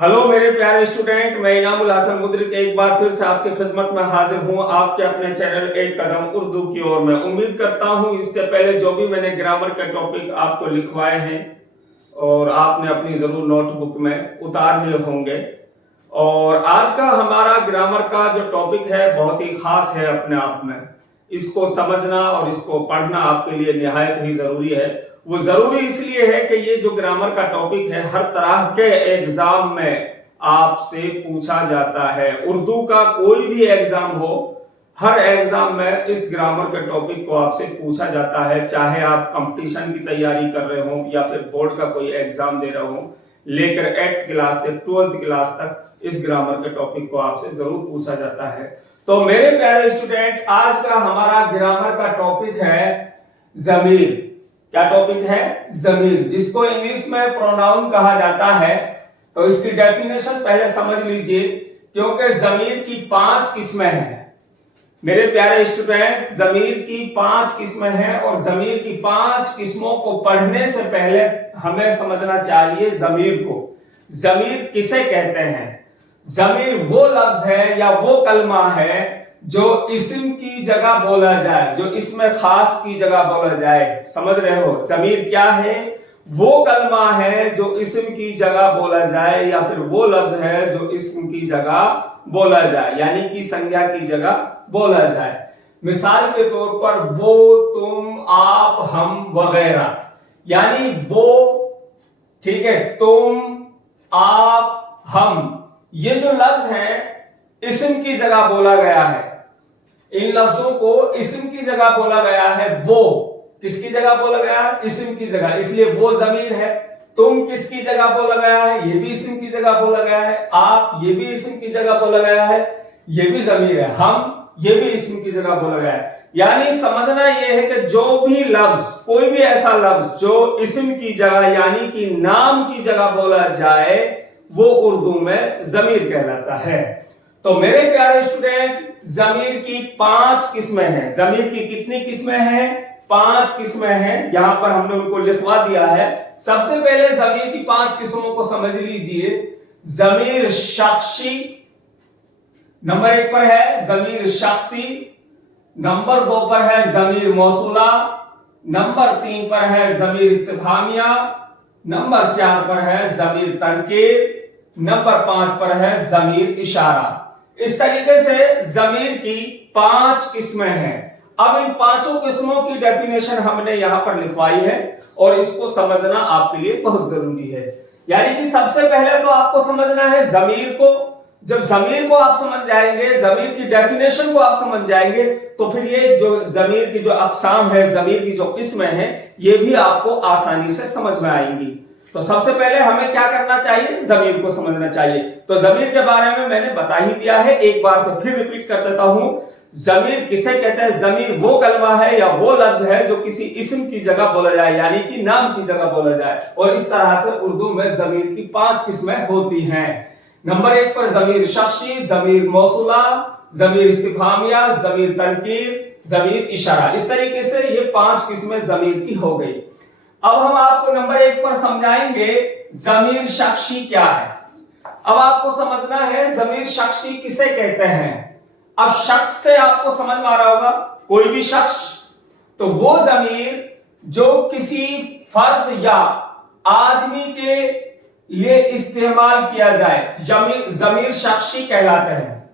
Hello मेरे प्यारे student, मैं इनामुल हसन मुदरिक एक बार फिर से आपकी खिदमत में हाजिर हूँ आपके अपने चैनल एक कदम उर्दू की ओर। मैं उम्मीद करता हूँ इससे पहले जो भी मैंने ग्रामर के टॉपिक आपको लिखवाए हैं और आपने अपनी जरूर नोटबुक में उतारने होंगे। और आज का हमारा ग्रामर का जो टॉपिक है बहुत ही खास है अपने आप में। इसको समझना और इसको पढ़ना आपके लिए निहायत ही जरूरी है। वो जरूरी इसलिए है कि ये जो ग्रामर का टॉपिक है हर तरह के एग्जाम में आपसे पूछा जाता है। उर्दू का कोई भी एग्जाम हो, हर एग्जाम में इस ग्रामर के टॉपिक को आपसे पूछा जाता है। चाहे आप कंपटीशन की तैयारी कर रहे हो या फिर बोर्ड का कोई एग्जाम दे रहे हो, लेकर 8th क्लास से 12th क्लास तक इस ग्रामर के टॉपिक को आपसे जरूर पूछा जाता है। तो मेरे प्यारे स्टूडेंट, आज का हमारा ग्रामर का टॉपिक है जमीर। क्या टॉपिक है? जमीर, जिसको इंग्लिश में प्रोनाउन कहा जाता है। तो इसकी डेफिनेशन पहले समझ लीजिए, क्योंकि जमीर की 5 किस्में हैं। मेरे प्यारे स्टूडेंट, जमीर की 5 किस्में हैं और जमीर की 5 किस्मों को पढ़ने से पहले हमें समझना चाहिए जमीर को। जमीर किसे कहते हैं? जमीर वो लफ्ज है या वो कलमा है जो इस्म की जगह बोला जाए, जो इसमें खास की जगह बोला जाए। समझ रहे हो? जमीर क्या है? वो कलमा है जो इस्म की जगह बोला जाए या फिर वो लफ्ज है जो इस्म की जगह बोला जाए, यानी कि संज्ञा की जगह बोला जाए। मिसाल के तौर पर वो, तुम, आप, हम वगैरह, यानी वो, ठीक है, तुम, आप, हम, ये जो लफ्ज है इस्म की जगह बोला गया है। इन लफ्जों को इस्म की जगह बोला गया है। वो किसकी जगह बोला गया है? इस्म की जगह, इसलिए वो जमीर है। तुम किसकी जगह बोला गया है? ये भी इस्म की जगह बोला गया है। आप, ये भी इस्म की जगह बोला गया है, ये भी जमीर है। हम, ये भी इस्म की जगह बोला गया है। यानी समझना यह है कि जो भी लफ्ज, कोई भी ऐसा लफ्ज जो इस्म की जगह यानी कि नाम की जगह बोला जाए, वो उर्दू में जमीर कहलाता है। तो मेरे प्यारे स्टूडेंट, जमीर की 5 किस्में हैं। जमीर की कितनी किस्में हैं? 5 किस्में हैं। यहां पर हमने उनको लिखवा दिया है। सबसे पहले जमीर की 5 किस्मों को समझ लीजिए। जमीर शख्सी नंबर 1 पर है, जमीर शख्सी। नंबर 2 पर है जमीर मौसूला। नंबर 3 पर है जमीर इस्तिफामिया। नंबर 4 पर है जमीर तनकीर। नंबर 5 पर है जमीर इशारा। इस तरीके से जमीर की 5 किस्में हैं। अब इन 5 किस्मों की डेफिनेशन हमने यहां पर लिखवाई है और इसको समझना आपके लिए बहुत जरूरी है। यानी कि सबसे पहले तो आपको समझना है जमीर को। जब जमीर को आप समझ जाएंगे, जमीर की डेफिनेशन को आप समझ जाएंगे, तो फिर ये जो जमीर की जो अकसाम है, जमीर की जो किस्में हैं, ये भी आपको आसानी से समझ में आएंगी। तो सबसे पहले हमें क्या करना चाहिए? जमीर को समझना चाहिए। तो जमीर के बारे में मैंने बता ही दिया है, एक बार से फिर रिपीट कर देता हूं। जमीर किसे कहते हैं? जमीर वो कलमा है या वो लफ्ज है जो किसी इस्म की जगह बोला जाए, यानी कि नाम की जगह बोला जाए। और इस तरह से उर्दू में जमीर की 5 किस्में होती हैं। नंबर 1 पर जमीर शख्सी, जमीर मौसूला, जमीर इस्तिफामिया, जमीर तनकीर, जमीर इशारा। इस तरीके से ये 5 किस्में जमीर की हो गई। अब हम आपको नंबर 1 पर समझाएंगे जमीर शख्सी क्या है। अब आपको समझना है जमीर शख्सी किसे कहते हैं। अब शख्स से आपको समझ में आ रहा होगा, कोई भी शख्स, तो वो जमीर जो किसी फर्द या आदमी के लिए इस्तेमाल किया जाए, जमीर शख्सी कहलाते हैं।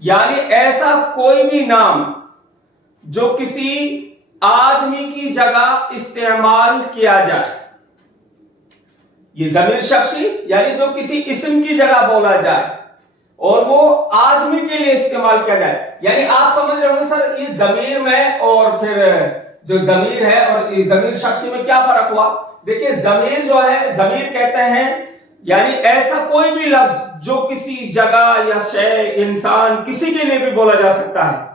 यानी ऐसा कोई भी नाम जो किसी आदमी की जगह इस्तेमाल किया जाए, ये जमीर शख्सी, यानी जो किसी इस्म की जगह बोला जाए और वो आदमी के लिए इस्तेमाल किया जाए। यानी आप समझ रहे होंगे सर, ये जमीर में और फिर जो जमीर है और ये जमीर शख्सी में क्या फर्क हुआ? देखिए, जमीर जो है, जमीर कहते हैं यानी ऐसा कोई भी लफ्ज जो किसी जगह या शय, इंसान, किसी के लिए भी बोला जा सकता है।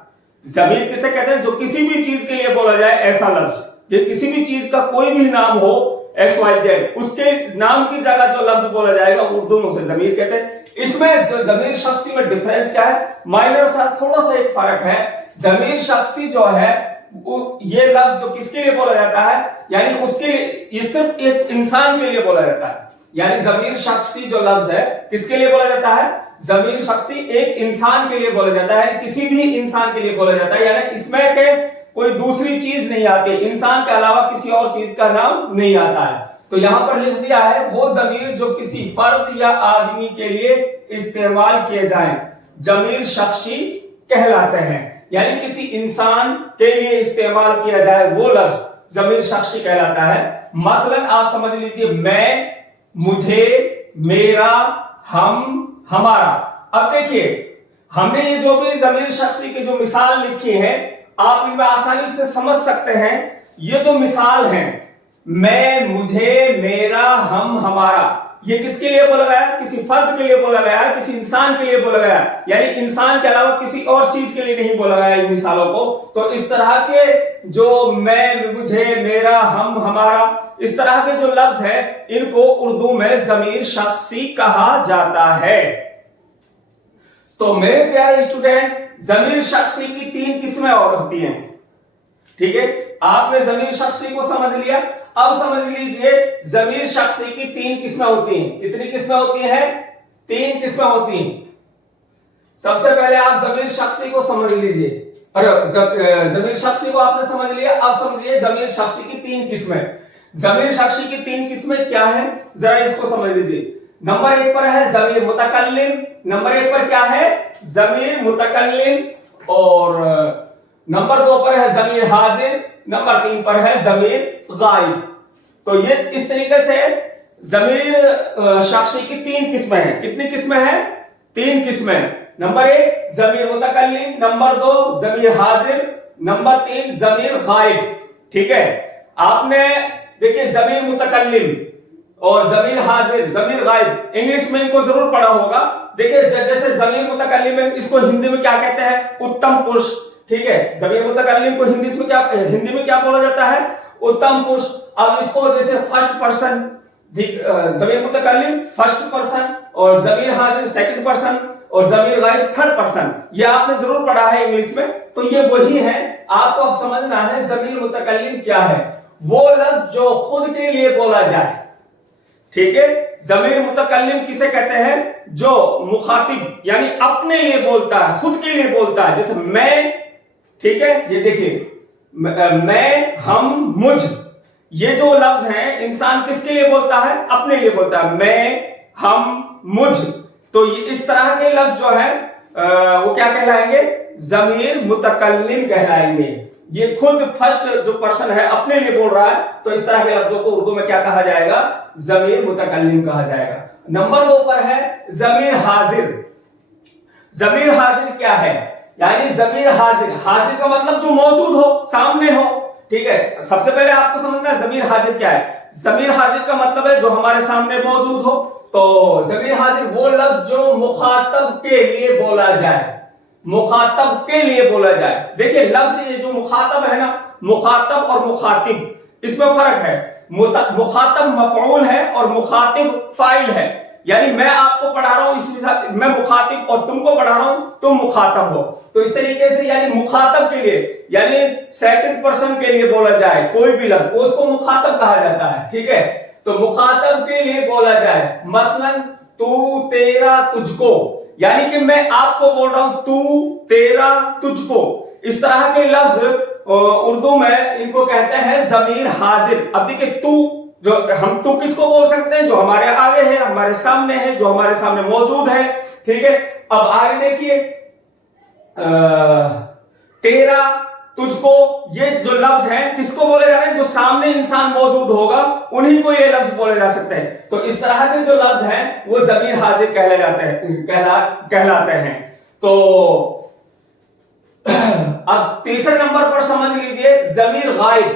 जमीर किसे कहते हैं? जो किसी भी चीज के लिए बोला जाए ऐसा लफ्ज। ये किसी भी चीज का कोई भी नाम हो, XYZ, उसके नाम की जगह जो लफ्ज बोला जाएगा उर्दू में उसे जमीर कहते हैं। इसमें जो जमीर शख्सी में डिफरेंस क्या है? माइनर सा थोड़ा सा एक फर्क है। जमीर शख्सी जो है ये लफ्ज जो किसके लिए बोला जाता है, यानी उसके लिए, ये सिर्फ एक इंसान के लिए बोला जाता है। यानी ज़मीर शख्सी जो लफ्ज है किसके लिए बोला जाता है? ज़मीर शख्सी एक इंसान के लिए बोला जाता है, किसी भी इंसान के लिए बोला जाता है, यानी इसमें के कोई दूसरी चीज नहीं आती, इंसान के अलावा किसी और चीज का नाम नहीं आता है। तो यहां पर लिख दिया है वो ज़मीर जो किसी फर्द या आदमी के लिए इस्तेमाल किए जाएं ज़मीर शख्सी कहलाते हैं, यानी किसी इंसान के लिए इस्तेमाल किया जाए वो लफ्ज ज़मीर शख्सी कहलाता है। मसलन आप समझ लीजिए मैं, मुझे, मेरा, हम, हमारा। अब देखिए हमने ये जो भी ज़मीर शख्सी की जो मिसाल लिखी है आप इनमें आसानी से समझ सकते हैं। ये जो मिसाल है मैं, मुझे, मेरा, हम, हमारा, ये किसके लिए बोला गया? किसी फर्द के लिए बोला गया, किसी इंसान के लिए बोला गया, यानी इंसान के अलावा किसी और चीज के लिए नहीं बोला गया इन मिसालों को। तो इस तरह के जो मैं, मुझे, मेरा, हम, हमारा, इस तरह के जो लफ्ज है इनको उर्दू में ज़मीर शख्सी कहा जाता है। तो मेरे प्यारे स्टूडेंट, ज़मीर शख्सी की 3 किस्में और होती हैं, ठीक है? आपने ज़मीर शख्सी को समझ लिया, अब समझ लीजिए ज़मीर शख्सी की 3 किस्में होती हैं। कितनी किस्में होती हैं? 3 किस्में होती हैं। सबसे पहले आप ज़मीर शख्सी को समझ लीजिए, अरे ज़मीर शख्सी को आपने समझ लिया, अब समझिए ज़मीर शख्सी की 3 किस्में। ज़मीर शख्सी की 3 किस्में क्या है, जरा इसको समझ लीजिए। नंबर 1 पर है ज़मीर मुतकल्लिम, नंबर 1 पर क्या है? ज़मीर मुतकल्लिम, और नंबर 2 पर है ज़मीर हाजिर, नंबर 3 पर है ज़मीर गायब। तो ये इस तरीके से ज़मीर शख्सी की 3 किस्में हैं। कितनी किस्में हैं? 3 किस्में। नंबर 1 ज़मीर मुतकल्लिम, नंबर 2 ज़मीर हाजिर, नंबर 3 ज़मीर गायब। ठीक है, आपने देखिए ज़मीर मुतकल्लिम और ज़मीर हाजिर, ज़मीर गायब, इंग्लिश में इनको जरूर पढ़ा होगा। देखिए जैसे ज़मीर मुतकल्लिम है, इसको हिंदी में क्या कहते हैं? उत्तम पुरुष। ठीक है, ज़मीर मुतकल्लिम को हिंदी में क्या बोला जाता है? उत्तम पुरुष। अब इसको जैसे फर्स्ट पर्सन, ज़मीर मुतकल्लिम फर्स्ट पर्सन, और ज़मीर हाजिर सेकंड पर्सन, और ज़मीर गायब थर्ड पर्सन, ये आपने जरूर पढ़ा है इंग्लिश में। तो ये वही है, आपको अब समझना है ज़मीर मुतकल्लिम क्या है। वो लफ्ज जो खुद के लिए बोला जाए। ठीक है, ज़मीर मुतकल्लिम किसे कहते हैं? जो मुखातिब यानी अपने लिए बोलता है, खुद के लिए बोलता है। जैसे मैं, ठीक है, ये देखिए मैं, हम, मुझ, ये जो लफ्ज हैं इंसान किसके लिए बोलता है? अपने लिए बोलता है, मैं, हम, मुझ। तो ये इस तरह के लफ्ज जो है वो क्या कहलाएंगे? ज़मीर मुतकल्लिम कहलाएंगे। ये खुद फर्स्ट जो पर्सन है अपने लिए बोल रहा है, तो इस तरह के लफ्जों को उर्दू में क्या कहा जाएगा? ज़मीर मुतकल्लिम कहा जाएगा। नंबर 2 पर है ज़मीर हाजिर। ज़मीर हाजिर क्या है? यानी ज़मीर हाजिर, हाजिर का मतलब जो मौजूद हो, सामने हो। ठीक है, सबसे पहले आपको समझना है ज़मीर हाजिर क्या है। ज़मीर हाजिर का मतलब है जो हमारे सामने मौजूद हो। तो ज़मीर हाजिर वो लफ्ज जो मुखातब के लिए बोला जाए, मुखातब के लिए बोला जाए। देखिए लफ्ज ये जो मुखातब है ना, मुखातब और मुखातिब, इसमें फर्क है। मुखातब मफऊल है और मुखातिब फाइल है। यानी मैं आपको पढ़ा रहा हूं, इस मैं मुखातिब और तुमको पढ़ा रहा हूं, तुम मुखातब हो। तो इस तरीके से यानी मुखातब के लिए, यानी सेकंड पर्सन के लिए बोला जाए कोई भी लफ्ज, उसको मुखातब कहा जाता है। ठीक है, तो मुखातब के लिए बोला जाए, मसलन तू, तेरा, तुझको, यानी कि मैं आपको बोल रहा हूं तू, तेरा, तुझको। इस तरह के लफ्ज उर्दू में इनको कहते हैं ज़मीर हाजिर। अब देखिए तू, जो हम तू किसको बोल सकते हैं? जो हमारे आगे है, हमारे सामने है, जो हमारे सामने मौजूद है। ठीक है, अब आगे देखिए तेरा, तुझको, ये जो लफ्ज हैं किसको बोले जा रहे हैं? जो सामने इंसान मौजूद होगा उन्हीं को ये लफ्ज बोले जा सकते हैं। तो इस तरह के जो लफ्ज हैं वो ज़मीर हाजिर कहलाते हैं। तो अब तीसरे नंबर पर समझ लीजिए ज़मीर गायब।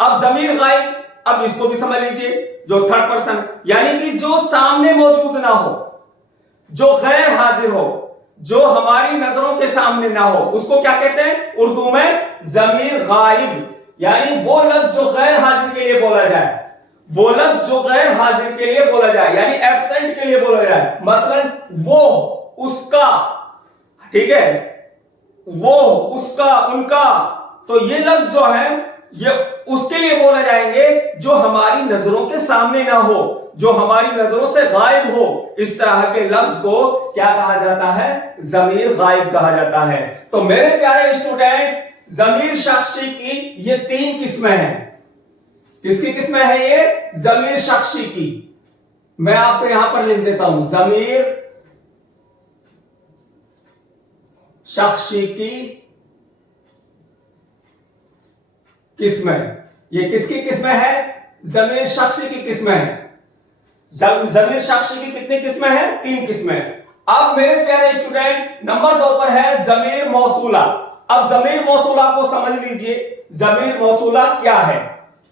अब ज़मीर गायब, अब इसको भी समझ लीजिए, जो थर्ड पर्सन, यानी कि जो सामने मौजूद ना हो, जो गैर हाजिर हो, जो हमारी नजरों के सामने ना हो, उसको क्या कहते हैं उर्दू में? ज़मीर गायब। यानी वो लफ्ज जो गैर हाजिर के लिए बोला जाए, वो लफ्ज जो गैर हाजिर के लिए बोला जाए, यानी एब्सेंट के लिए बोला जाए। मसलन वो, उसका, ठीक है, वो, उसका, उनका। तो ये लफ्ज जो है یہ اس کے لیے بولا جائیں گے جو ہماری نظروں کے سامنے نہ ہو، جو ہماری نظروں سے غائب ہو، اس طرح کے لفظ کو کیا کہا جاتا ہے؟ ضمیر غائب کہا جاتا ہے۔ تو میرے پیارے اسٹوڈنٹ، ضمیر شخصی کی یہ 3 قسمیں ہیں۔ کس کی قسمیں ہیں یہ؟ ضمیر شخصی کی۔ میں آپ کو یہاں پر لکھ دیتا ہوں، ضمیر شخصی کی قسمیں۔ یہ کس کی قسمیں ہیں؟ ضمیر شخصی کی قسمیں ہیں۔ ضمیر شخصی کی کتنی قسمیں ہیں؟ 3 قسمیں۔ اب میرے پیارے اسٹوڈنٹ، نمبر 2 پر ہے ضمیر موصولہ۔ اب ضمیر موصولہ کو سمجھ لیجئے، ضمیر موصولہ کیا ہے؟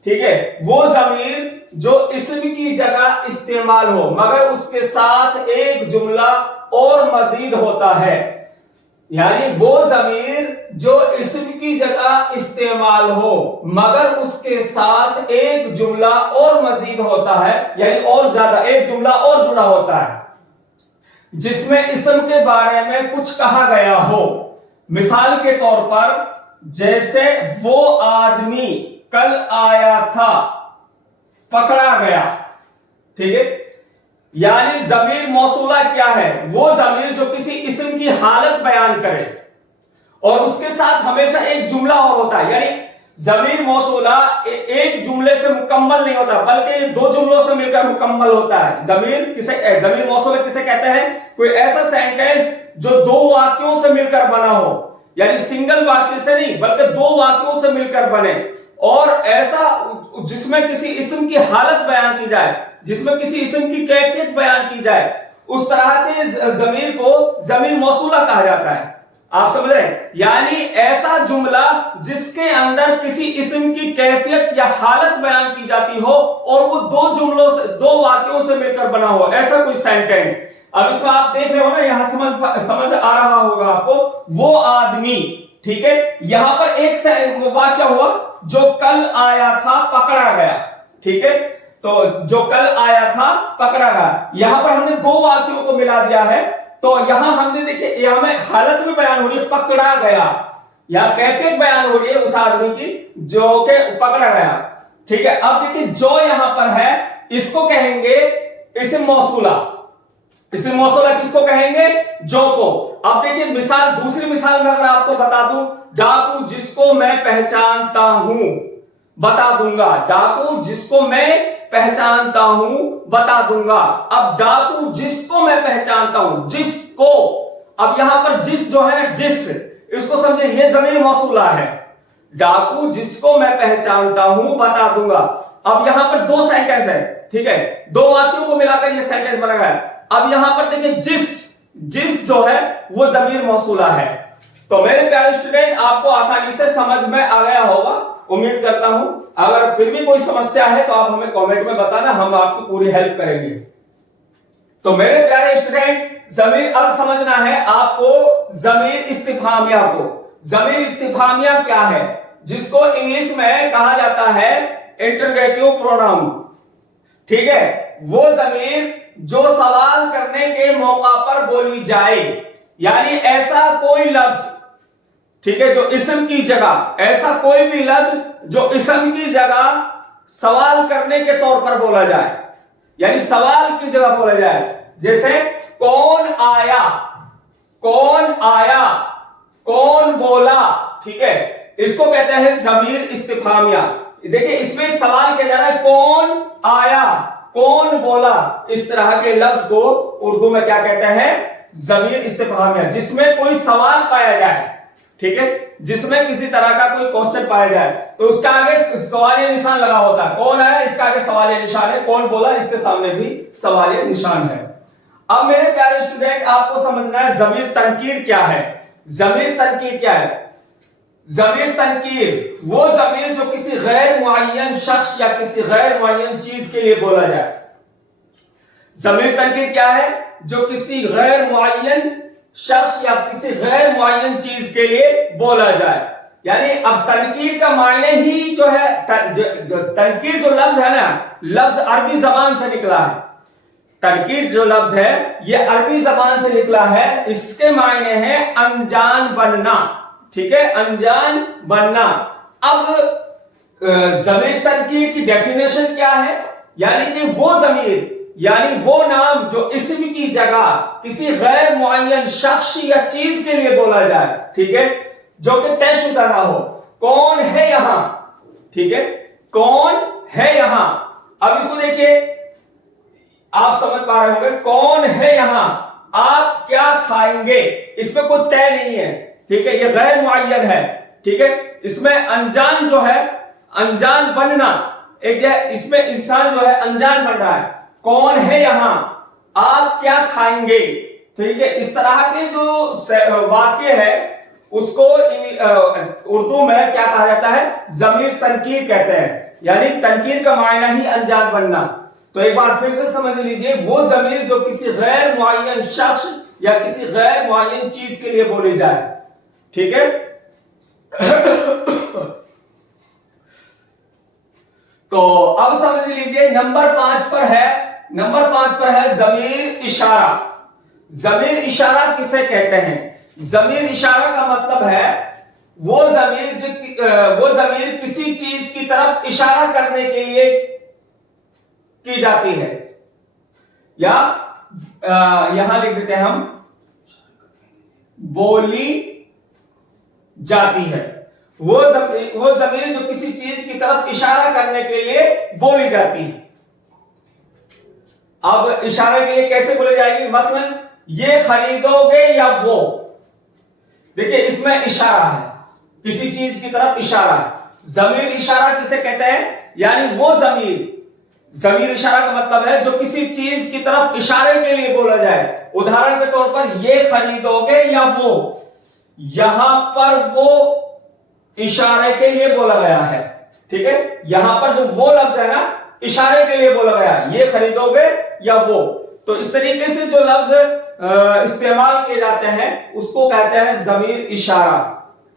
ٹھیک ہے، وہ ضمیر جو اسم کی جگہ استعمال ہو مگر اس کے ساتھ ایک جملہ اور مزید ہوتا ہے۔ یعنی وہ ضمیر جو اسم کی جگہ استعمال ہو مگر اس کے ساتھ ایک جملہ اور مزید ہوتا ہے، یعنی اور زیادہ ایک جملہ اور جڑا ہوتا ہے، جس میں اسم کے بارے میں کچھ کہا گیا ہو۔ مثال کے طور پر جیسے وہ آدمی کل آیا تھا، پکڑا گیا۔ ٹھیک ہے، یعنی ضمیر موصولہ کیا ہے؟ وہ ضمیر جو کسی اسم کی حالت بیان کرے اور اس کے ساتھ ہمیشہ ایک جملہ اور ہوتا ہے۔ یعنی ضمیر موصولہ ایک جملے سے مکمل نہیں ہوتا بلکہ یہ 2 جملوں سے مل کر مکمل ہوتا ہے۔ ضمیر موصولہ کسے کہتے ہیں؟ کوئی ایسا سینٹنس جو 2 واقعوں سے مل کر بنا ہو، یعنی سنگل واقعے سے نہیں بلکہ 2 واقعوں سے مل کر بنے، اور ایسا جس میں کسی اسم کی حالت بیان کی جائے، جس میں کسی اسم کی کیفیت بیان کی جائے، اس طرح کے ضمیر کو ضمیر موصولہ کہا جاتا ہے۔ آپ سمجھ رہے ہیں؟ یعنی ایسا جملہ جس کے اندر کسی اسم کی کیفیت یا حالت بیان کی جاتی ہو اور وہ 2 واقعوں سے مل کر بنا ہو، ایسا کوئی سینٹنس۔ اب اس میں آپ دیکھ رہے ہو نا، یہاں سمجھ آ رہا ہوگا آپ کو، وہ آدمی، ٹھیک ہے، یہاں پر ایک واقعہ ہوا جو کل آیا تھا، پکڑا گیا۔ ٹھیک ہے، تو جو کل آیا تھا پکڑا گیا، یہاں پر ہم نے 2 واقعوں کو ملا دیا ہے۔ تو یہاں ہم نے دیکھیں، یہاں میں حالت بھی بیان ہو رہی ہے پکڑا گیا، یا کیفیت بیان ہو رہی ہے اس آدمی کی جو کہ پکڑا گیا۔ ٹھیک ہے، اب دیکھیں جو یہاں پر ہے اس کو کہیں گے اسم موصولہ۔ اسم موصولہ کس کو کہیں گے؟ جو کو۔ اب دیکھیں مثال، دوسری مثال میں اگر آپ کو بتا دوں، ڈاکو جس کو میں پہچانتا ہوں، بتا دوں گا۔ ڈاکو جس کو میں پہچانتا ہوں، بتا دوں گا۔ اب ڈاکو جس کو میں پہچانتا ہوں، جس کو، اب یہاں پر جس جو ہے نا، جس، اس کو سمجھے، یہ ضمیر موصولہ ہے۔ ڈاکو جس کو میں پہچانتا ہوں، بتا دوں گا۔ اب یہاں پر 2 سینٹنس ہے، ٹھیک ہے، 2 واقعوں کو ملا کر یہ سینٹنس بنا گیا ہے۔ اب یہاں پر دیکھیں جس جو ہے وہ ضمیر موصولہ ہے۔ تو میرے پیارے اسٹوڈنٹ، آپ کو آسانی سے سمجھ میں آ گیا ہوگا، امید کرتا ہوں۔ اگر پھر بھی کوئی سمسیا ہے تو آپ ہمیں کامنٹ میں بتانا، ہم آپ کی پوری ہیلپ کریں گے۔ تو میرے پیارے اسٹوڈنٹ، ضمیر اب سمجھنا ہے آپ کو ضمیر استفہامیہ کو۔ ضمیر استفہامیہ کیا ہے؟ جس کو انگلش میں کہا جاتا ہے انٹرگیٹیو پروناؤن۔ ٹھیک ہے، وہ ضمیر جو سوال کرنے کے موقع پر بولی جائے، یعنی ایسا کوئی لفظ، ٹھیک ہے، جو اسم کی جگہ، ایسا کوئی بھی لفظ جو اسم کی جگہ سوال کرنے کے طور پر بولا جائے، یعنی سوال کی جگہ بولا جائے۔ جیسے کون آیا، کون آیا، کون بولا، ٹھیک ہے، اس کو کہتے ہیں ضمیر استفہامیہ۔ دیکھیں اس میں ایک سوال کیا جا رہا ہے، کون آیا، کون بولا، اس طرح کے لفظ کو اردو میں کیا کہتے ہیں؟ ضمیر استفہامیہ، جس میں کوئی سوال پایا جائے، ٹھیک ہے، جس میں کسی طرح کا کوئی کوسچن پایا جائے تو اس کا آگے سوالیہ نشان لگا ہوتا ہے۔ کون آیا، اس کا آگے سوالیہ نشان ہے، کون بولا، اس کے سامنے بھی سوالیہ نشان ہے۔ اب میرے پیارے اسٹوڈنٹ، آپ کو سمجھنا ہے ضمیر تنکیر کیا ہے۔ ضمیر تنکیر کیا ہے؟ ضمیر تنکیر وہ ضمیر جو کسی غیر معین شخص یا کسی غیر معین چیز کے لیے بولا جائے۔ ضمیر تنکیر کیا ہے؟ جو کسی غیر معین شخص یا کسی غیر معین چیز کے لیے بولا جائے۔ یعنی اب تنکیر کا معنی ہی جو ہے، تنکیر جو لفظ ہے نا، لفظ عربی زبان سے نکلا ہے۔ تنکیر جو لفظ ہے یہ عربی زبان سے نکلا ہے، اس کے معنی ہے انجان بننا، ٹھیک ہے، انجان بننا۔ اب ضمیر تنکیر کی ڈیفینیشن کیا ہے؟ یعنی کہ وہ ضمیر یعنی وہ نام جو اسم کی جگہ کسی غیر معین شخص یا چیز کے لیے بولا جائے، ٹھیک ہے، جو کہ طے شدہ نہ ہو۔ کون ہے یہاں، ٹھیک ہے، کون ہے یہاں۔ اب اس کو دیکھیے، آپ سمجھ پا رہے ہوں گے، کون ہے یہاں، آپ کیا کھائیں گے، اس میں کوئی طے نہیں ہے، ٹھیک ہے، یہ غیر معین ہے، ٹھیک ہے۔ اس میں انجان جو ہے، انجان بننا، ایک اس میں انسان جو ہے انجان بن رہا ہے۔ کون ہے یہاں، آپ کیا کھائیں گے، ٹھیک ہے۔ اس طرح کے جو واقع ہے اس کو اردو میں کیا کہا جاتا ہے؟ ضمیر تنکیر کہتے ہیں، یعنی تنکیر کا معنی ہی انجان بننا۔ تو ایک بار پھر سے سمجھ لیجئے، وہ ضمیر جو کسی غیر معین شخص یا کسی غیر معین چیز کے لیے بولی جائے، ٹھیک ہے۔ تو اب سمجھ لیجئے نمبر 5 پر ہے ضمیر اشارہ۔ ضمیر اشارہ کسے کہتے ہیں؟ ضمیر اشارہ کا مطلب ہے وہ ضمیر کسی چیز کی طرف اشارہ کرنے کے لیے کی جاتی ہے، یا یہاں لکھ دیتے ہیں ہم بولی جاتی ہے۔ وہ ضمیر جو کسی چیز کی طرف اشارہ کرنے کے لیے بولی جاتی ہے۔ اب اشارے کے لیے کیسے بولی جائے گی؟ مثلا یہ خریدو گے یا وہ، دیکھیں اس میں اشارہ ہے، کسی چیز کی طرف اشارہ ہے۔ ضمیر اشارہ کسے کہتے ہیں؟ یعنی وہ ضمیر اشارہ کا مطلب ہے جو کسی چیز کی طرف اشارے کے لیے بولا جائے۔ ادھارن کے طور پر یہ خریدو گے یا وہ، یہاں پر وہ اشارے کے لیے بولا گیا ہے، ٹھیک ہے۔ یہاں پر جو وہ لفظ ہے نا، اشارے کے لیے بولا گیا ہے، یہ خریدو گے یا وہ۔ تو اس طریقے سے جو لفظ استعمال کیے جاتے ہیں اس کو کہتے ہیں ضمیر اشارہ،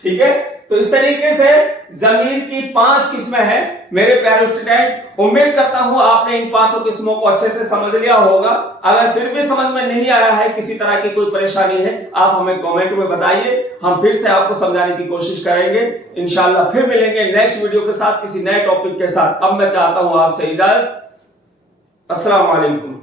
ٹھیک ہے۔ تو اس طریقے سے ضمیر کی 5 قسمیں ہیں میرے پیارے اسٹوڈنٹ۔ امید کرتا ہوں آپ نے ان 5 قسموں کو اچھے سے سمجھ لیا ہوگا۔ اگر پھر بھی سمجھ میں نہیں آیا ہے، کسی طرح کی کوئی پریشانی ہے، آپ ہمیں کامنٹ میں بتائیے، ہم پھر سے آپ کو سمجھانے کی کوشش کریں گے۔ انشاءاللہ پھر ملیں گے نیکسٹ ویڈیو کے ساتھ، کسی نئے ٹاپک کے ساتھ۔ اب میں چاہتا ہوں آپ سے اجازت۔ السلام علیکم۔